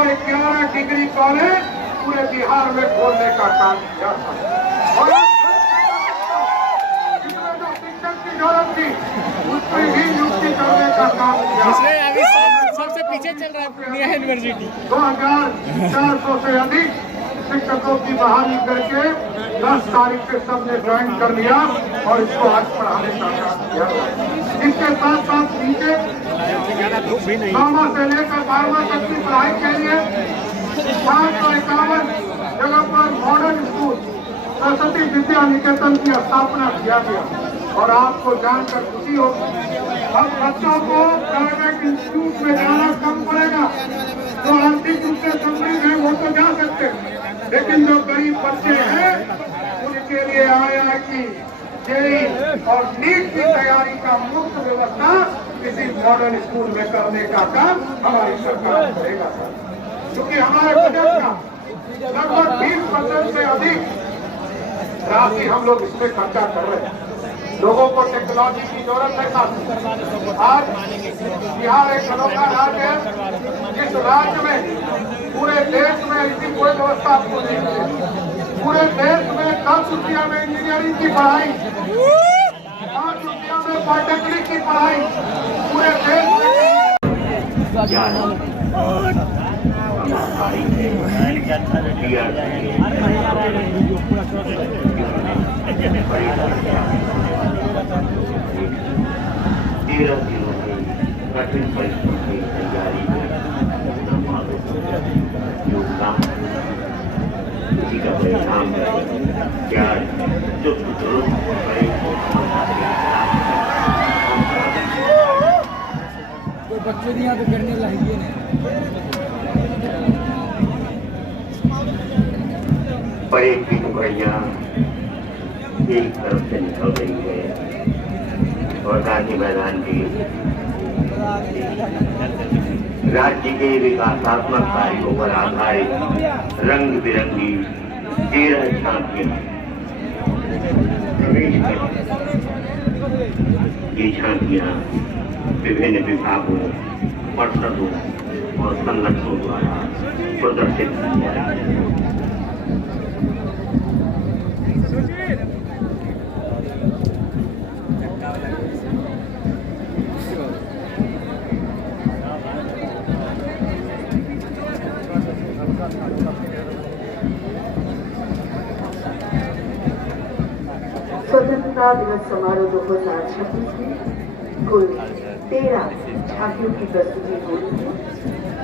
111 degree college पूरे बिहार में खोलने का काम किया था। और इसमें जो शिक्षक की जरूरत थी उसमें भी नियुक्ति करने का काम किया। सबसे पीछे चल रहा है पूर्णिया यूनिवर्सिटी। 2400 से अधिक शिक्षकों की बहाली करके 10 तारीख से सबने ज्वाइन कर लिया और इसको आज पढ़ाने का काम किया। इसके साथ साथ नीचे 9वां से लेकर 12वां तक की पढ़ाई के लिए 551 जगह पर मॉडर्न स्कूल सरस्वती विद्या निकेतन की स्थापना किया गया। और आपको जानकर खुशी होगी, अब बच्चों को प्राइवेट इंस्टीट्यूट में जाना कम पड़ेगा। जो आर्थिक रूप से समृद्ध है वो तो जा सकते हैं, लेकिन जो गरीब बच्चे हैं उनके लिए IIT, JEE और नीट की तैयारी का मुफ्त व्यवस्था किसी मॉडर्न स्कूल में करने का काम हमारी सरकार करेगा। क्योंकि हमारे बजट का लगभग 20% से अधिक राशि हम लोग इसमें खर्चा कर रहे हैं। लोगों को टेक्नोलॉजी की जरूरत है। आज बिहार एक अनोखा राज्य है जिस राज्य में पूरे देश में ऐसी कोई व्यवस्था आपको नहीं मिलेगी। पूरे देश में 10 रुपया में इंजीनियरिंग की पढ़ाई, 5 रुपया में पॉलिटेक्निक की पढ़ाई पूरे देश में। कठिन परिश्रम की तैयारी में योगदान इसी का परिणाम है। क्या जो बुजुर्ग बच्चे यहाँ पे करने लाइए परेड की टुकड़ियाँ एक तरफ से निकल रही है और गांधी मैदान की राज्य के विकासात्मक कार्यों पर आधारित रंग बिरंगी 13 झांकियां प्रवेश कर। ये झांकियां विभिन्न विभागों, परिषदों और संगठनों द्वारा प्रदर्शित की जा रही है। स्वतंत्रता दिवस समारोह 2026 में कुल 13 झांकियों की प्रस्तुति हो रही है।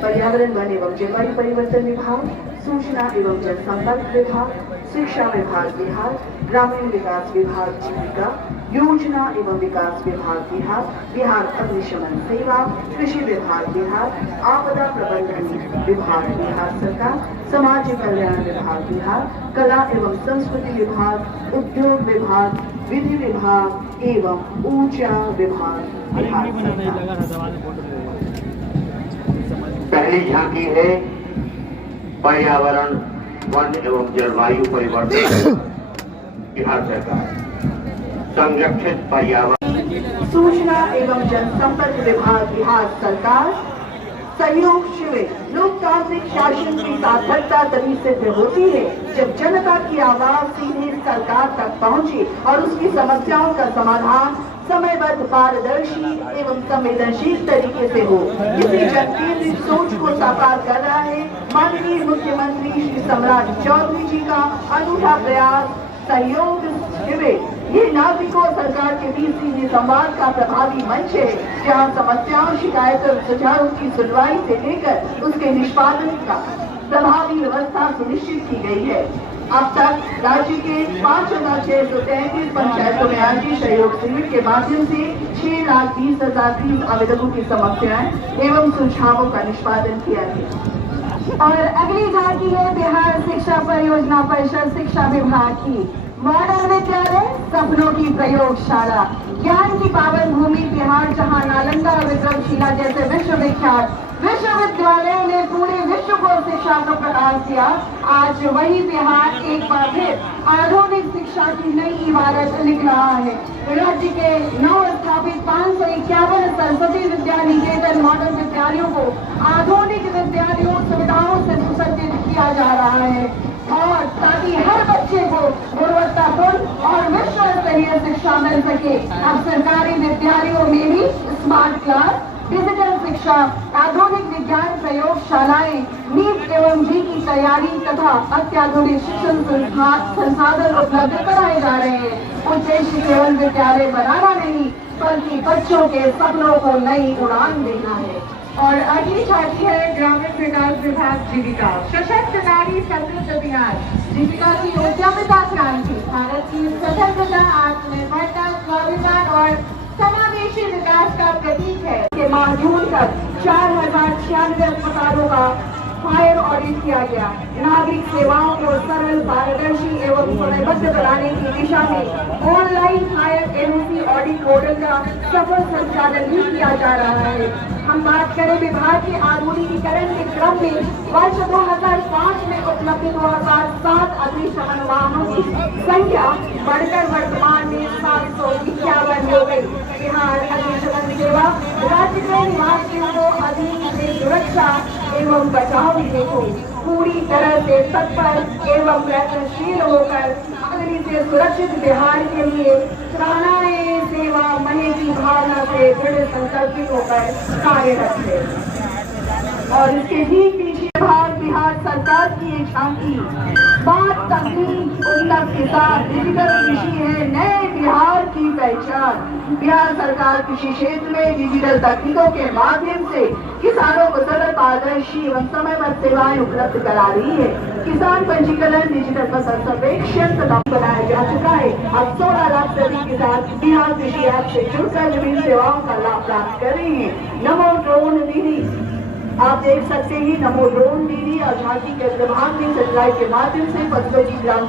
पर्यावरण, वन एवं जलवायु परिवर्तन विभाग, सूचना एवं जनसंपर्क विभाग, शिक्षा विभाग बिहार, ग्रामीण विकास विभाग जीविका, योजना एवं विकास विभाग बिहार, बिहार अग्निशमन सेवा, कृषि विभाग बिहार, आपदा प्रबंधन विभाग बिहार सरकार, समाज कल्याण विभाग बिहार, कला एवं संस्कृति विभाग, उद्योग विभाग, विधि विभाग एवं ऊर्जा विभाग बिहार सरकार। पहली झांकी है पर्यावरण, वन एवं जलवायु परिवर्तन बिहार सरकार, संरक्षित पर्यावरण। सूचना एवं जनसंपर्क विभाग बिहार सरकार, सहयोग शिविर। लोकतांत्रिक शासन की सार्थकता तभी सिद्ध होती है जब जनता की आवाज सीधे सरकार तक पहुंचे और उसकी समस्याओं का समाधान समयबद्ध, पारदर्शी एवं संवेदनशील तरीके से हो। इसी जनकेंद्रित सोच को साकार कर रहा है माननीय मुख्यमंत्री श्री सम्राट चौधरी जी का अनूठा प्रयास सहयोग शिविर। ये नागरिकों और सरकार के बीच सीधे संवाद का प्रभावी मंच है, जहां समस्याओं, शिकायतों और सुझावों की सुनवाई से लेकर उसके निष्पादन का प्रभावी व्यवस्था सुनिश्चित की गई है। अब तक राज्य के 5,633 पंचायतों में आज सहयोग शिविर के माध्यम से 6,20,030 आवेदकों की समस्याएं एवं सुझावों का निष्पादन किया गया। और अगली झांकी है बिहार शिक्षा परियोजना परिषद शिक्षा विभाग की। मॉडल विद्यालय, सपनों की प्रयोगशाला, ज्ञान की पावन भूमि बिहार, जहां नालंदा और विक्रमशिला जैसे विश्वविख्यात विश्वविद्यालय ने पूरे विश्व को शिक्षा को प्रदान किया। आज वही बिहार एक बार फिर आधुनिक शिक्षा की नई इमारत लिख रहा है। राज्य के नव स्थापित 551 सरस्वती विद्या निकेतन मॉडल विद्यालयों को आधुनिक विद्यालयों सुविधाओं से सुसज्जित किया जा रहा है और ताकि हर बच्चे को गुणवत्तापूर्ण और विश्व स्तरीय शिक्षा मिल सके। अब सरकारी विद्यालयों में भी स्मार्ट क्लास, डिजिटल शिक्षा, आधुनिक विज्ञान प्रयोगशालाएं, नीट एवं जी की तैयारी तथा अत्याधुनिक शिक्षण संसाधन उपलब्ध कराए जा रहे हैं। उद्देश्य केवल विद्यालय बनाना नहीं बल्कि बच्चों के सपनों को नई उड़ान देना है। और अगली छाती है ग्रामीण विकास विभाग जीविका सशक्त नारी समृद्ध अभियान। जीविका की उद्यमिता क्रांति भारत की स्वतंत्रता, आत्मनिर्भरता, स्वाभिमान और समावेशी विकास का प्रतीक है। के माह जून तक 4096 अस्पतालों का फायर ऑडिट किया गया। नागरिक सेवाओं को सरल, पारदर्शी एवं समयबद्ध बनाने की दिशा में online fire NOC audit portal का सफल संचालन भी किया जा रहा है। हम बात करें विभाग के आधुनिकीकरण के क्रम में वर्ष 2005 में उपलब्ध 2007 अग्निशमन वाहनों की संख्या बढ़कर वर्तमान में 751 हो गई। बिहार अग्निशमन सेवा राज्य के निवासियों को अधिक से सुरक्षा एवं बचाव हेतु पूरी तरह से तत्पर एवं प्रयत्नशील होकर अग्नि से सुरक्षित बिहार के लिए प्राणाए सेवा महे की भावना से दृढ़ संकल्पित होकर कार्यरत है। और इसके ठीक पीछे बिहार सरकार की एक झांकी बात तकनीक उन्नत किसान डिजिटल कृषि है नए बिहार की पहचान। बिहार सरकार कृषि क्षेत्र में डिजिटल तकनीकों के माध्यम से किसानों को सरल, पारदर्शी एवं समयबद्ध सेवाएं उपलब्ध करा रही है। किसान पंजीकरण, डिजिटल फसल सर्वेक्षण तथा बनाया जा चुका है। अब 16 लाख से अधिक किसान बिहार कृषि ऐप से जुड़कर विभिन्न सेवाओं का लाभ प्राप्त कर रहे हैं। नमो ड्रोन दीदी आप देख सकते हैं, नमो ड्रोन दीदी और झांकी के विभाग में सैटेलाइट के माध्यम से फसलों की ग्राम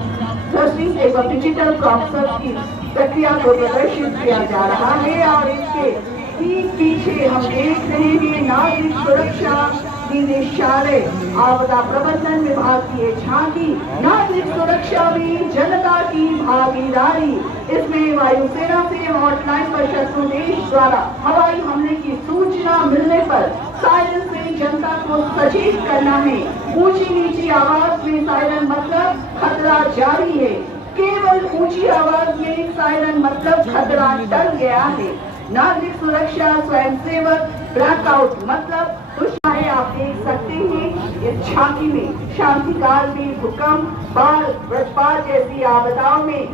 क्लस्टरिंग एवं डिजिटल क्रॉप की प्रक्रिया को प्रदर्शित किया जा रहा है। और इसके ठीक पीछे हम देख रहे हैं नागरिक सुरक्षा निदेशालय आपदा प्रबंधन विभाग की झांकी। नागरिक सुरक्षा में जनता की भागीदारी, इसमें वायुसेना से हॉटलाइन पर शत्रु देश द्वारा हवाई हमले की सूचना मिलने पर सायरन से जनता को सचेत करना है। ऊंची नीची आवाज में सायरन मतलब खतरा जारी है। केवल ऊंची आवाज में सायरन मतलब खतरा टल गया है। नागरिक सुरक्षा स्वयंसेवक ब्लैकआउट मतलब दुष्पारे आप देख सकते हैं। इस झांकी में शांति काल में भूकंप, बाढ़, वज्रपात जैसी आपदाओं में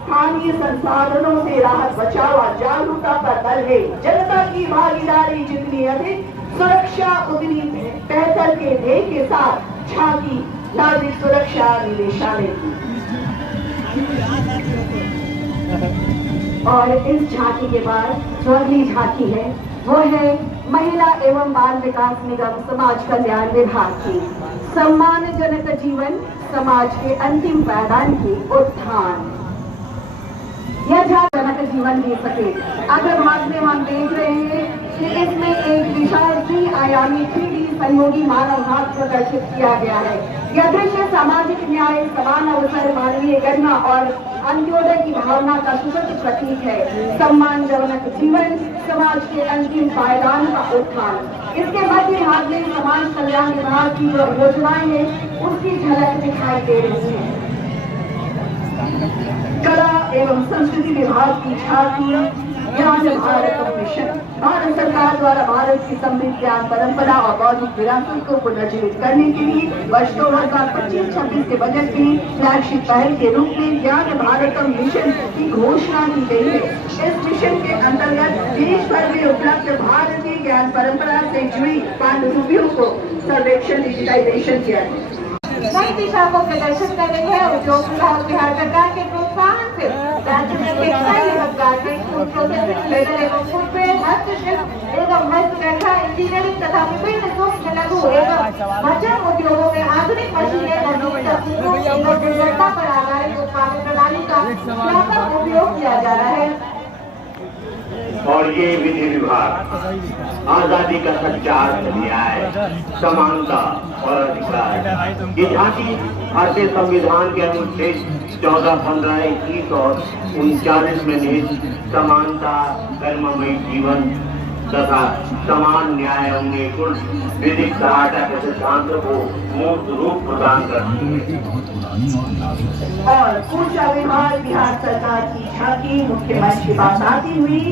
स्थानीय संसाधनों से राहत बचाव और जागरूकता पर बल है। जनता की भागीदारी जितनी अधिक, सुरक्षा उतनी बेहतर के ध्येय के साथ झांकी नागरिक सुरक्षा निदेशालय की। और इस झांकी के बाद जो अगली झांकी है वो है महिला एवं बाल विकास निगम समाज कल्याण विभाग की। सम्मानजनक जीवन समाज के अंतिम पायदान की उत्थान। यह जनक जीवन दे सके। अगर भाग में हम देख रहे हैं कि इसमें एक विशाल त्रि-आयामी 3D सहयोगी मानव हाथ प्रदर्शित किया गया है। यह दृश्य सामाजिक न्याय, समान अवसर, मानवीय गरिमा और अंत्योदय की भावना का सुसज्ज प्रतीक है। सम्मानजनक जीवन समाज के अंतिम पायदान का उत्थान। इसके मध्य भाग में समाज कल्याण विभाग की जो योजनाएं हैं उसकी झलक दिखाई दे रही है। कला एवं संस्कृति विभाग की झांकी ज्ञान भारत मिशन। भारत सरकार द्वारा भारत की समृद्ध ज्ञान परंपरा और बौद्धिक विरासत को पुनर्जीवित करने के लिए वर्ष 2025-26 के बजट में फ्लैगशिप पहल के रूप में ज्ञान भारत मिशन की घोषणा की गई है। इस मिशन के अंतर्गत देश भर में उपलब्ध भारतीय ज्ञान परंपरा से जुड़ी पांडुलिपियों को सर्वेक्षण, डिजिटाइजेशन किया है। नई दिशा को प्रदर्शित कर रही है। उद्योग विभाग बिहार सरकार के प्रोत्साहन से राज्य में टेक्सटाइल एवं गारमेंट, फूड प्रोसेसिंग, लेदर एवं फुटवेयर, हस्तशिल्प एवं हस्तकरघा, इंजीनियरिंग तथा विभिन्न सूक्ष्म लघु एवं मध्यम उद्योगों में आधुनिक मशीनें और तकनीकों एवं गुणवत्ता पर आधारित उत्पादन प्रणाली का व्यापक उपयोग किया जा रहा है। और ये विधि विभाग आजादी का सच्चा न्याय, समानता और अधिकार। ये झांकी भारतीय संविधान के अनुच्छेद 14, 15, 21 और 39 मिनट समानता, कर्ममय जीवन तथा समान न्याय एवं कुल विधिक सहायता के सिद्धांत को मूर्त रूप प्रदान करती है। और ऊर्जा विभाग बिहार सरकार की झांकी मुख्यमंत्री के पास आती हुई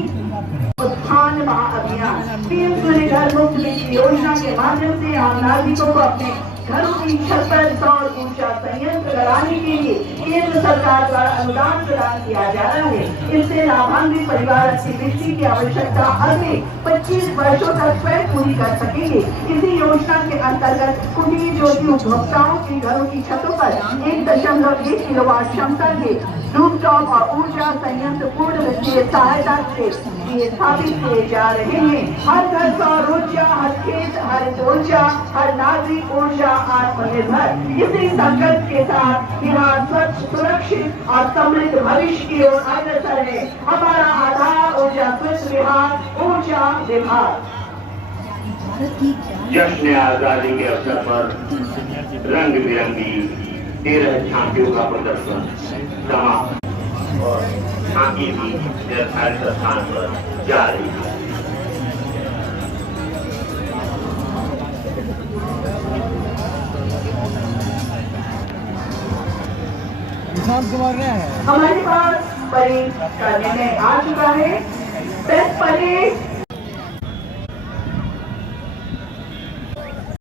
उत्थान महाअभियान पीएम सूर्य घर मुफ्त बिजली योजना के माध्यम से आम नागरिकों को अपने घरों की छत पर सौर ऊर्जा संयंत्र लगाने के लिए केंद्र सरकार द्वारा अनुदान प्रदान किया जा रहा है। इससे लाभान्वित परिवार अपनी बिजली की आवश्यकता अगले 25 वर्षों तक स्वयं पूरी कर सकेंगे। इसी योजना के अंतर्गत कुटीर ज्योति उपभोक्ताओं के घरों की छतों पर 1.1 किलोवाट क्षमता के रूफटॉप और ऊर्जा संयंत्र पूर्ण वित्तीय सहायता से स्थापित किए जा रहे हैं। हर घर सौर ऊर्जा, हर खेत हरित ऊर्जा, हर नागरिक ऊर्जा आत्मनिर्भर। इसी संकल्प के साथ बिहार स्वच्छ, सुरक्षित और समृद्ध भविष्य की ओर अग्रसर है। हमारा आधार ऊर्जा स्वच्छ बिहार ऊर्जा विभाग। जश्न आजादी के अवसर पर रंग बिरंगी 13 झांकियों का प्रदर्शन समाप्त और झांकी भी निर्धारित स्थान पर जा रही है। हमारे पास परेड का निर्णय आ चुका है। Press parade